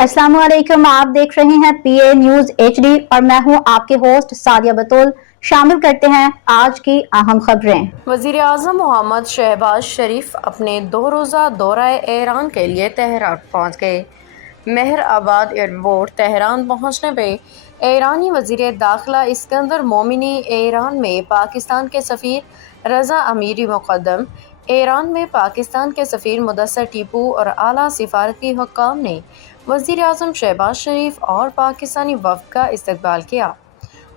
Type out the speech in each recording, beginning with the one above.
अस्सलाम वालेकुम। आप देख रहे हैं पीए न्यूज एचडी और मैं हूं आपके होस्ट सादिया बतूल। शामिल करते हैं आज की अहम खबरें। वज़ीर आज़म मोहम्मद शहबाज शरीफ अपने 2 रोज़ा दौरा ईरान के लिए तेहरान पहुँच गए। मेहर आबाद एयरपोर्ट तेहरान पहुँचने पे ईरानी वज़ीर दाखिला इस्कंदर मोमिनी, ईरान में पाकिस्तान के सफ़ीर रज़ा अमीरी मुक़द्दम, ईरान में पाकिस्तान के सफ़ीर मुदस्सर टीपू और आला सिफारती हुक्काम ने वज़ीर आज़म शहबाज शरीफ और पाकिस्तानी वफ़द का इस्तकबाल किया।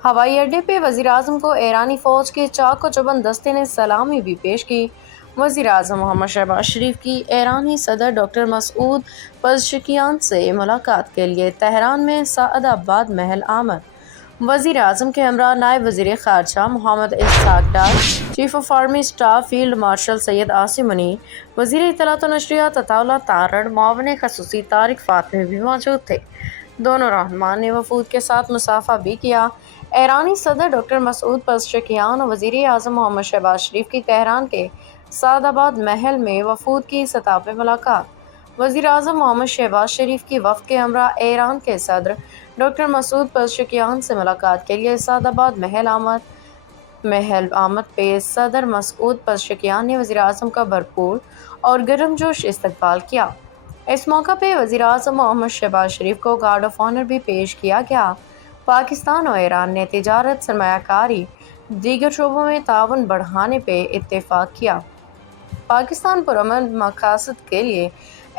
हवाई अड्डे पे वज़ीर आज़म को ईरानी फ़ौज के चाको चौबंद दस्ते ने सलामी भी पेश की। वज़ीर आज़म मोहम्मद शहबाज शरीफ की ईरानी सदर डॉक्टर मसूद पज़ेश्कियान से मुलाकात के लिए तेहरान में साअदाबाद महल आमद। वज़ीर आज़म के हमरा नायब वज़ीर ख़ारजा Mohammad Ishaq Dar, chief of army staff field marshal Syed Asim Munir, वज़ीर इत्तलात व नशरियात अताउल्लाह तारड़, मुआविन ख़ुसूसी तारिक फ़ातमी भी मौजूद थे। दोनों रहनुमा ने वफूद के साथ मुसाफा भी किया। ईरानी सदर डॉक्टर मसूद पज़ेश्कियान और वज़ीर आज़म मोहम्मद शहबाज शरीफ की तेहरान के साअदाबाद महल में वफूद की सतह पर मुलाकात। वज़ीर आज़म मोहम्मद शहबाज शरीफ की वफ़द के हमरा ईरान के सदर डॉक्टर मसूद पज़ेश्कियान से मुलाकात के लिए साअदाबाद महल आमद पे सदर मसूद पज़ेश्कियान ने वज़ीर आज़म का भरपूर और गर्मजोश इस्तकबाल किया। इस मौका पे वज़ीर आज़म मोहम्मद शहबाज शरीफ को गार्ड ऑफ ऑनर भी पेश किया गया। पाकिस्तान और ईरान ने तिजारत, सरमायाकारी, दीगर शोबों में ताउन बढ़ाने पे इत्तेफाक किया। पाकिस्तान पुरअमन मकासद के लिए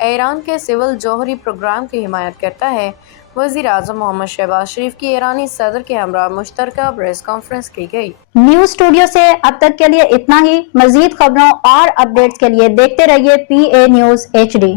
ईरान के सिविल जौहरी प्रोग्राम की हिमायत करता है। वज़ीर आज़म मोहम्मद शहबाज शरीफ की ईरानी सदर के हमरा मुश्तरका प्रेस कॉन्फ्रेंस की गई। न्यूज स्टूडियो से अब तक के लिए इतना ही। मजीद खबरों और अपडेट्स के लिए देखते रहिए पीए न्यूज एचडी।